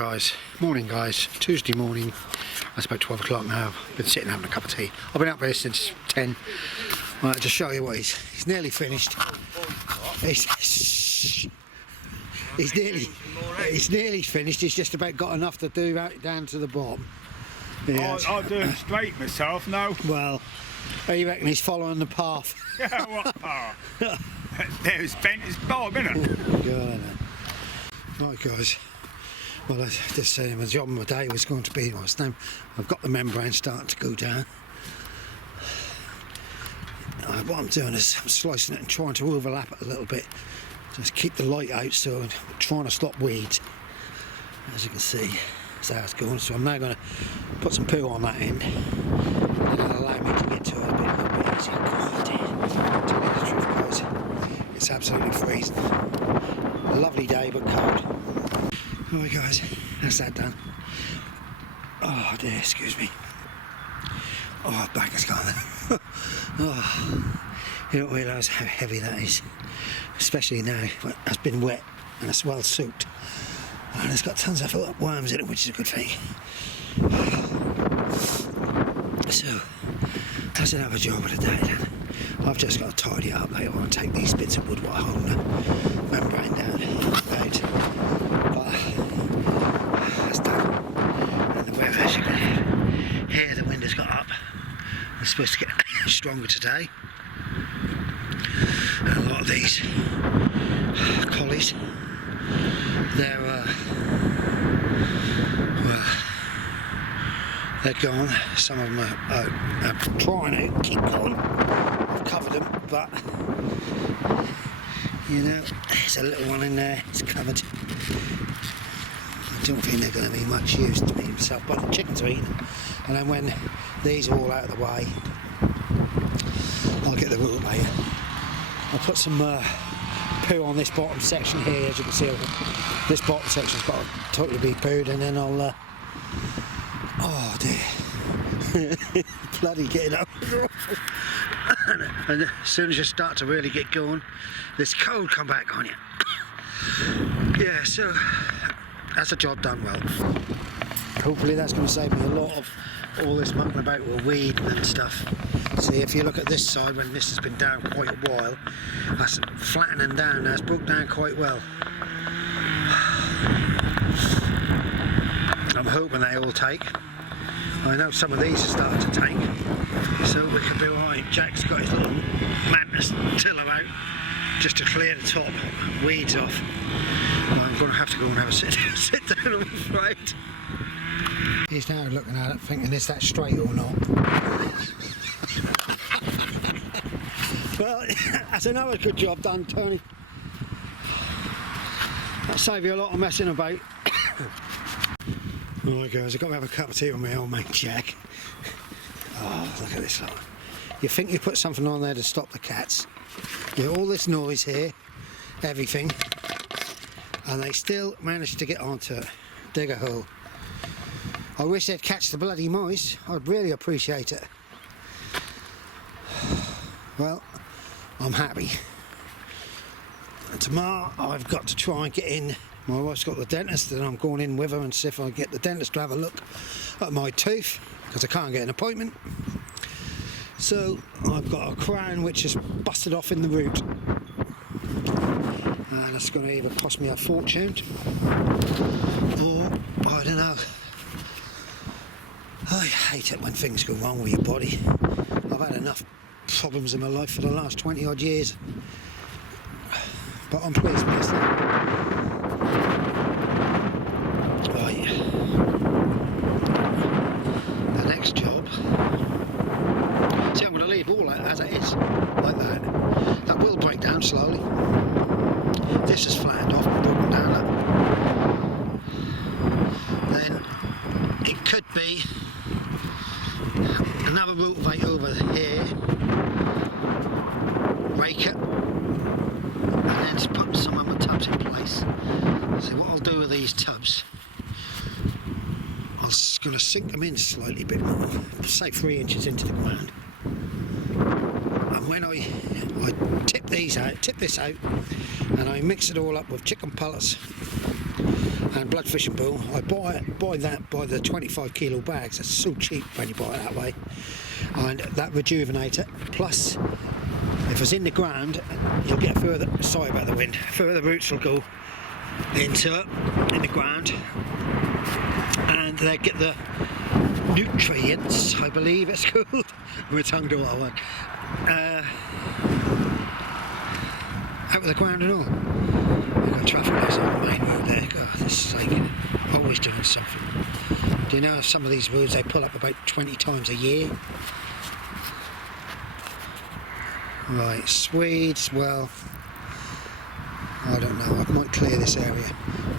Morning guys, Tuesday morning. It's about 12 o'clock now. Been sitting having a cup of tea. I've been up here since 10. Right, to show you what he's nearly finished. He's nearly finished. He's just about got enough to do out down to the bottom. Yes. I'll do it straight myself now. Well, you reckon he's following the path? Yeah, what path? There's bent his bob, isn't it? God, right guys. Well, I just said my job of my day was going to be, now I've got the membrane starting to go down. What I'm doing is I'm slicing it and trying to overlap it a little bit. Just keep the light out, so I'm trying to stop weeds. As you can see, that's how it's going. So I'm now going to put some poo on that end. And that'll allow me to get to it a little bit easier. God, to tell you the truth guys, it's absolutely freezing. A lovely day but cold. Alright guys, that's that done. Oh dear, excuse me. Oh, back has gone. Oh, you don't realise how heavy that is. Especially now when it's been wet and it's well soaked. And it's got tons of worms in it, which is a good thing. So, that's another job of the day then. I've just got to tidy it up later on and take these bits of wood what I hold the membrane down out. That's done. And the weather, as you can hear, the wind has got up. It's supposed to get stronger today. And a lot of these collies, they're gone. Some of them are trying to keep going. I've covered them, but you know, there's a little one in there. It's covered. I don't think they're going to be much use to me himself, but the chickens are eating. And then when these are all out of the way, I'll get the root later. I'll put some poo on this bottom section here, as you can see. This bottom section's got to totally be pooed, and then I'll. Oh dear! Bloody getting up. And as soon as you start to really get going, this cold come back on you. Yeah, so that's a job done well. Hopefully that's going to save me a lot of all this mucking about with weed and stuff. See, if you look at this side, when this has been down quite a while, that's flattening down now. It's broke down quite well. I'm hoping they all take. I know some of these are starting to take, so we could be alright. Jack's got his little mantis tiller out just to clear the top weeds off. Well, I'm going to have to go and have a sit down, I'm afraid. He's now looking at it thinking, is that straight or not? Well, that's another good job done, Tony. That'll save you a lot of messing about. Alright guys, I've got to have a cup of tea with my old mate Jack. Oh, look at this lot. You think you put something on there to stop the cats. You hear all this noise here, everything, and they still manage to get onto it. Dig a hole. I wish they'd catch the bloody mice. I'd really appreciate it. Well, I'm happy. And tomorrow I've got to try and get in. My wife's got the dentist, and I'm going in with her and see if I can get the dentist to have a look at my tooth, because I can't get an appointment. So I've got a crown which is busted off in the root, and it's going to either cost me a fortune or I don't know. I hate it when things go wrong with your body. I've had enough problems in my life for the last 20 odd years, but I'm pleased with this. Right, the next job, see, I'm going to leave all that as it is, like that. That will break down slowly. This is flattened off and broken down. Then it could be another root right over here, rake it, and then just put some of my tubs in place. So what I'll do with these tubs, I'm going to sink them in slightly a bit more, say 3 inches into the ground. And when I tip this out, and I mix it all up with chicken pellets and blood fishing pool. I buy that by the 25 kilo bags. It's so cheap when you buy it that way. And that rejuvenator, plus if it's in the ground, you'll get further, sorry about the wind, further roots will go into it, in the ground, and they get the nutrients, I believe it's called. My tongue to what I want. Out of the ground and all. We've got traffic lights on the main road there. God, this sake, always doing something. Do you know some of these roads they pull up about 20 times a year? Right, Swedes, well, I don't know, I might clear this area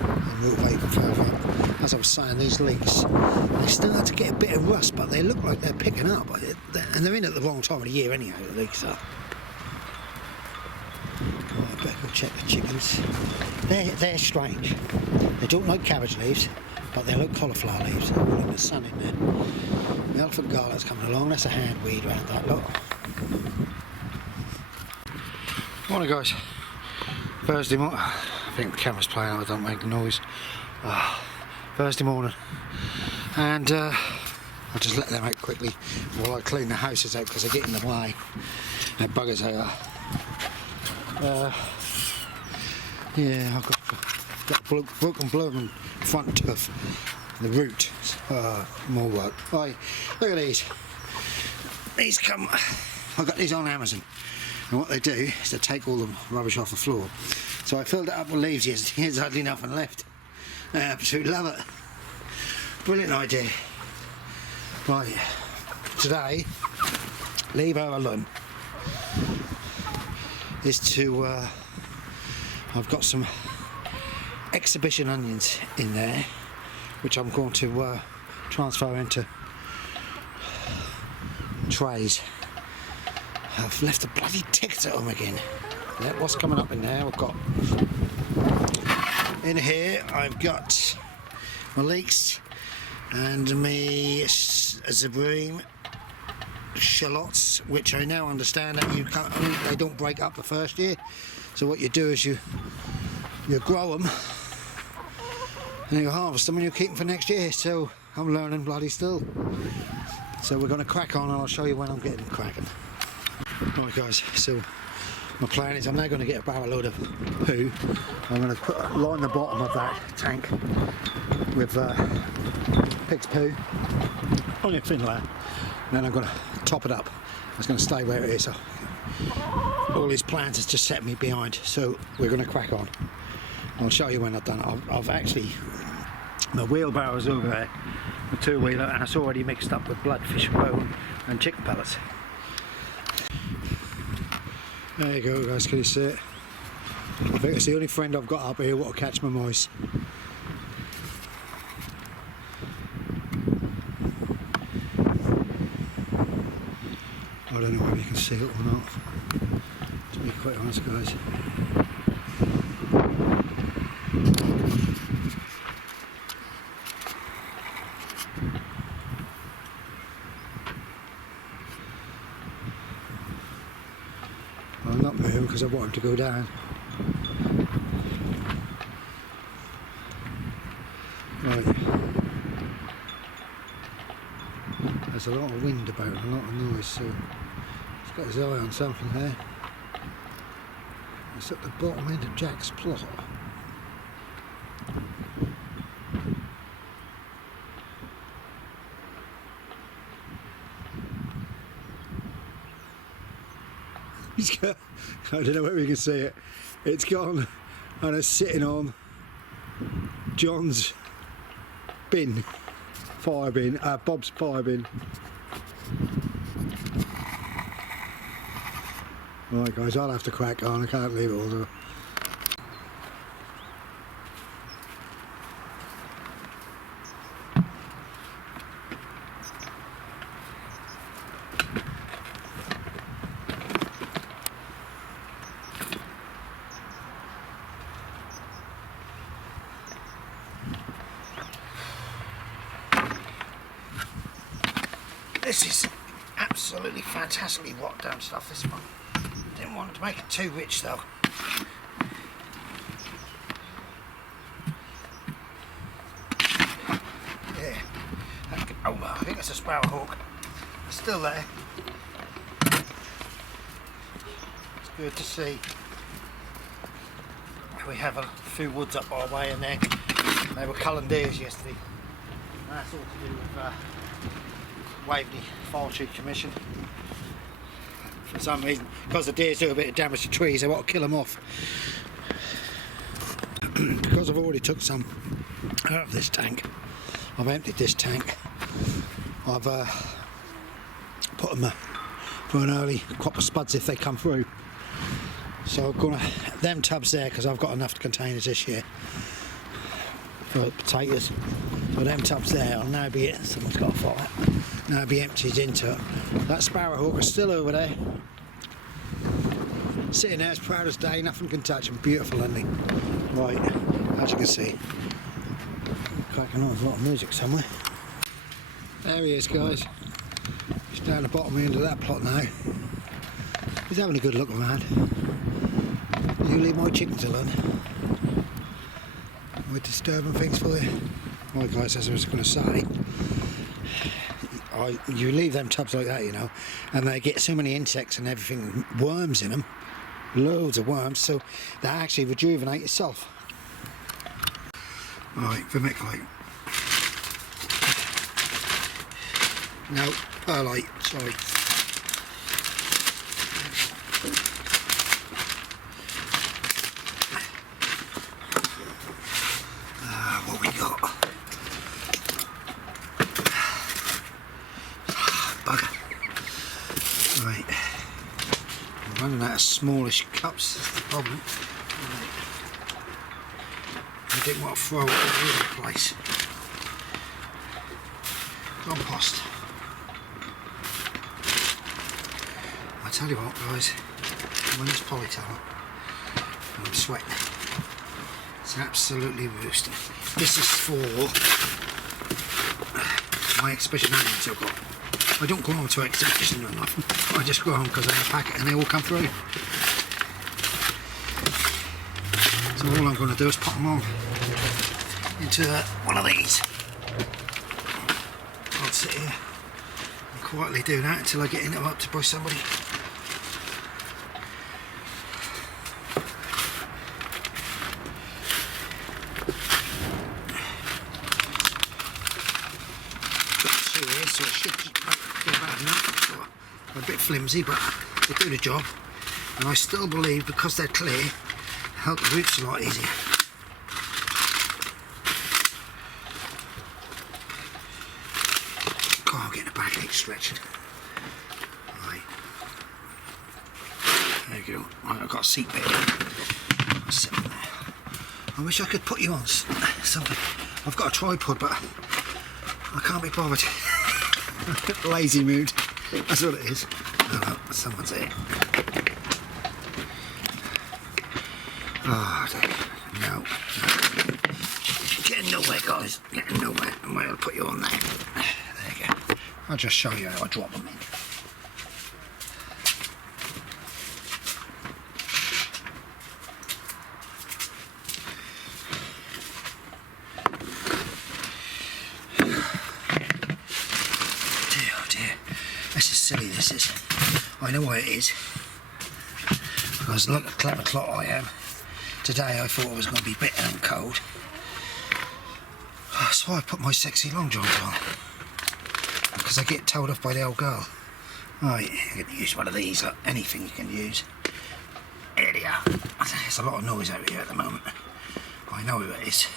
and move even further up. As I was saying, these leaks, they start to get a bit of rust, but they look like they're picking up, and they're in at the wrong time of the year anyhow, the leaks are. Right, I better go check the chickens. They're strange. They don't like cabbage leaves, but they like cauliflower leaves. They're all in the sun in there. The elephant garland's coming along, that's a handweed around that lot. Morning guys, Thursday morning. I think the camera's playing, I don't make noise. Thursday morning, and I'll just let them out quickly while I clean the houses out because they get in the way. They're buggers out. Yeah, I've got broken blooming front of the root. More work. Right, look at these. These come. I got these on Amazon. And what they do is they take all the rubbish off the floor. So I filled it up with leaves yesterday. There's hardly nothing left. I absolutely love it. Brilliant idea. Right, today, leave our alone is to, I've got some exhibition onions in there, which I'm going to transfer into trays. I've left a bloody ticket at home again. Yeah, what's coming up in there? I've got in here. I've got my leeks and my zerbrim shallots, which I now understand that you can't. They don't break up the first year. So what you do is you grow them and you harvest them and you keep them for next year. So I'm learning bloody still. So we're going to crack on, and I'll show you when I'm getting cracking. Right guys, so my plan is I'm now going to get a barrel load of poo. I'm going to line the bottom of that tank with pig's poo on a thin layer, and then I'm going to top it up. It's going to stay where it is. So all these plans is just set me behind, so we're going to crack on. I'll show you when I've done it. I've actually, my wheelbarrow's over there, the two-wheeler, and it's already mixed up with bloodfish bone and chicken pellets. There you go guys, can you see it? I think it's the only friend I've got up here what'll catch my mice. I don't know whether you can see it or not, to be quite honest guys. I'm not moving because I want him to go down. Right. There's a lot of wind about and a lot of noise, so he's got his eye on something there. It's at the bottom end of Jack's plot. He's got, I don't know whether you can see it, it's gone and it's sitting on John's bin, fire bin, Bob's fire bin. Right guys, I'll have to crack on, I can't leave it all there. This is absolutely fantastically rock down stuff, this one. Didn't want to make it too rich though. It's a sparrowhawk. It's still there. It's good to see. We have a few woods up our way, and they were culling deers yesterday. And that's all to do with Waveney Forestry Commission. For some reason, because the deers do a bit of damage to trees, they want to kill them off. Because I've already took some out of this tank, I've emptied this tank, I've put them for an early crop of spuds if they come through. So I'm gonna, them tubs there, because I've got enough containers this year for potatoes. So them tubs there will now be, someone's got a fire, now be emptied into it. That sparrowhawk is still over there, sitting there as proud as day, nothing can touch him. Beautiful, isn't he? Right, as you can see, cracking on with a lot of music somewhere. There he is, guys. He's down the bottom end of that plot now. He's having a good look around. You leave my chickens alone. We're disturbing things for you. Right, guys, as I was going to say, you leave them tubs like that, you know, and they get so many insects and everything, worms in them, loads of worms, so they actually rejuvenate yourself. Right, vermiculite. No, perlite, sorry. What we got? Bugger. Right. I'm running out of smallish cups, that's the problem. Right. I didn't want to throw it all over the place. Compost. I tell you what, guys, I'm in this polytunnel and I'm sweating. It's absolutely roasting. This is for my exhibition onions I've got. I don't go on to exhibition or nothing. I just go on because I pack it and they all come through. So all I'm going to do is pop them on into one of these. I'll sit here and quietly do that until I get interrupted by somebody. So it should be about enough. So they're a bit flimsy, but they do the job. And I still believe, because they're clear, help the roots a lot easier. God, I'm getting a backache stretching. Right. There you go. Right, I've got a seat bed. I'll sit on there. I wish I could put you on something. I've got a tripod, but I can't be bothered. Lazy mood. That's what it is. Oh, no, someone's here. Oh, no. Getting nowhere, guys. Getting nowhere. I might have to put you on there. There you go. I'll just show you how I drop them in. Silly this is. I know why it is. Because look at clever clot I am. Today I thought I was going to be bitter and cold. So I put my sexy long johns on. Because I get told off by the old girl. Right, you can use one of these, look, anything you can use. There they are. There's a lot of noise out here at the moment. I know who it is.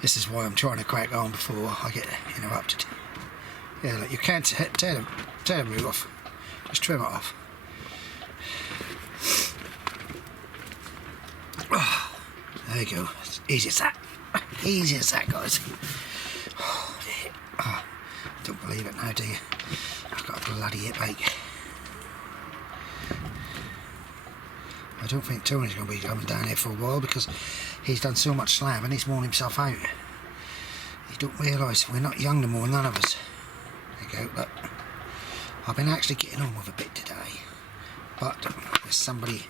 This is why I'm trying to crack on before I get interrupted. Yeah, look, you can't tear the root off. Just trim it off. Oh, there you go. It's easy as that. Easy as that, guys. Oh, dear. Oh, don't believe it now, do you? I've got a bloody hip-ache. I don't think Tony's going to be coming down here for a while because he's done so much slab and he's worn himself out. You don't realise we're not young no more, none of us. There you go, look. I've been actually getting on with a bit today, but there's somebody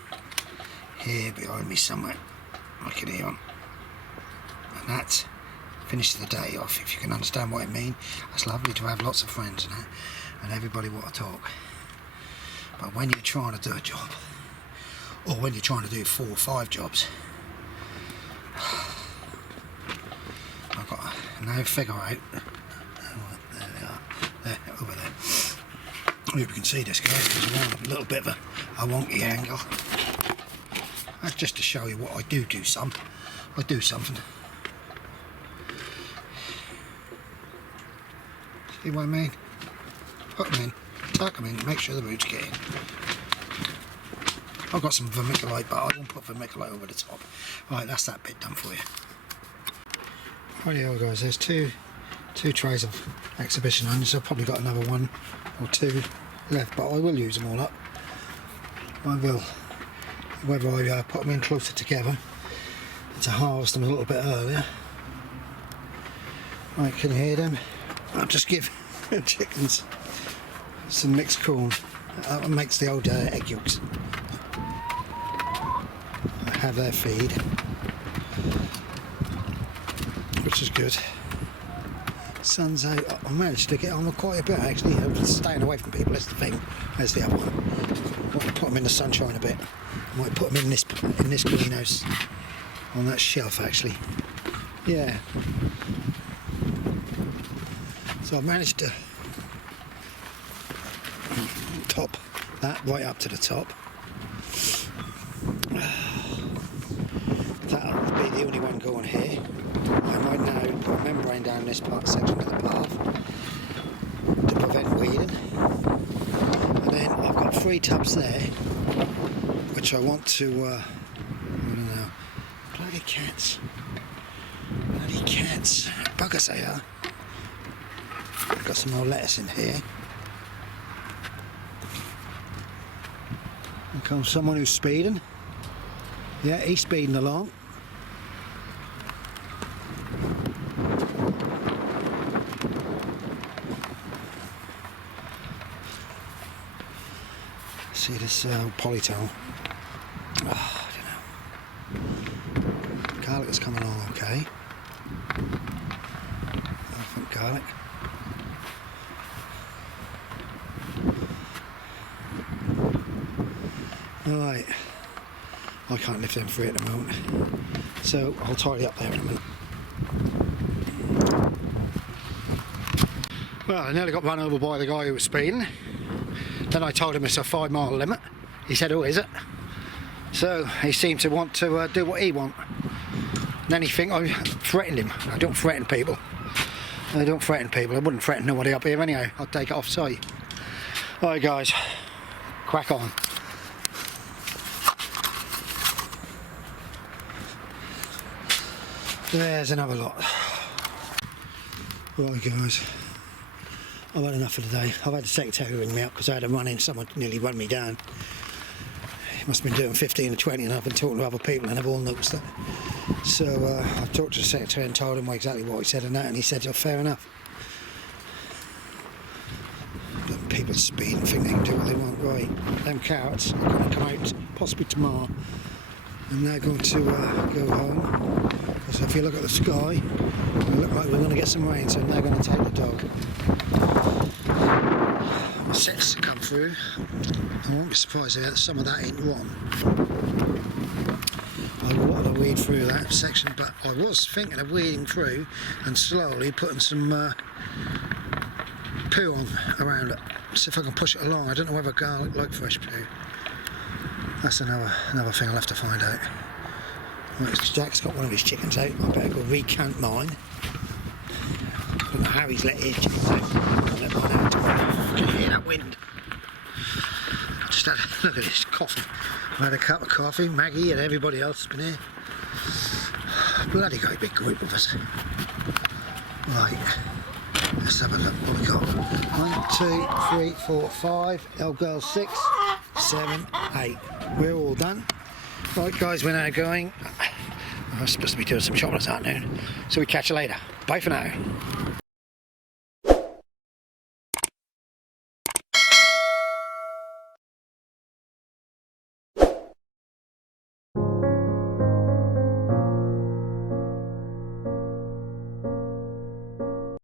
here behind me somewhere. I can hear him. And that's finish the day off, if you can understand what I mean. It's lovely to have lots of friends and that, and everybody want to talk. But when you're trying to do a job, or when you're trying to do 4 or 5 jobs, I've got to now figure out. There we are. There, over there. I hope you can see this, guys, because I'm on a little bit of a wonky angle. That's just to show you what I do some. I do something. See what I mean? Put them in, tuck them in, make sure the roots get in. I've got some vermiculite, but I won't put vermiculite over the top. Right, that's that bit done for you. Rightio guys, there's two trays of exhibition onions. I've probably got another 1 or 2 left, but I will use them all up. I will. Whether I put them in closer together to harvest them a little bit earlier. Right, can you hear them? I'll just give the chickens some mixed corn. That one makes the old egg yolks. I have their feed, which is good. Sun's out. I managed to get on with quite a bit actually. I was staying away from people, that's the thing. There's the other one. I might put them in the sunshine a bit. I might put them in this greenhouse on that shelf actually. Yeah. So I managed to top that right up to the top. That'll be the only one going here. I might now put a membrane down this section of the path to prevent weeding. And then I've got 3 tubs there, which I want to, I don't know, bloody cats. Bloody cats. Buggers they are. I've got some more lettuce in here. Here comes someone who's speeding. Yeah, he's speeding along. See this polytunnel. Oh, I don't know. Garlic is coming along okay. Elephant garlic. Right, I can't lift them free at the moment, so I'll tidy up there in a minute. Well, I nearly got run over by the guy who was speeding. Then I told him it's a 5-mile limit. He said, oh, is it? So he seemed to want to do what he wants. Then he think I threatened him. I don't threaten people. I don't threaten people. I wouldn't threaten nobody up here anyway. I'd take it off site. Alright guys, crack on. There's another lot. Right guys, I've had enough for the day. I've had the secretary ring me up because I had a run in, someone nearly run me down. He must have been doing 15 or 20 and I've been talking to other people and they've all noticed that. So I talked to the secretary and told him exactly what he said and that, and he said, oh, fair enough. But people speed and think they can do what they want. Right, them carrots are going to come out possibly tomorrow and they're going to go home. So if you look at the sky, it looks like we're going to get some rain, so they're going to take the dog. The sets to come through. I won't be surprised if some of that ain't one. I want to weed through that section, but I was thinking of weeding through and slowly putting some poo on around it. See if I can push it along. I don't know whether garlic like fresh poo. That's another thing I'll have to find out. Right, Jack's got one of his chickens out. I better go recount mine. I don't know how he's let his chickens out. I'll let mine out tomorrow. Can you hear that wind? I just had a look at this coffee. I had a cup of coffee. Maggie and everybody else has been here. Bloody great big group of us. Right, let's have a look what we got. 1, 2, 3, 4, 5. L girls 6, 7, 8. We're all done. Right guys, we're now going. I was supposed to be doing some shopping this afternoon, so we catch you later. Bye for now.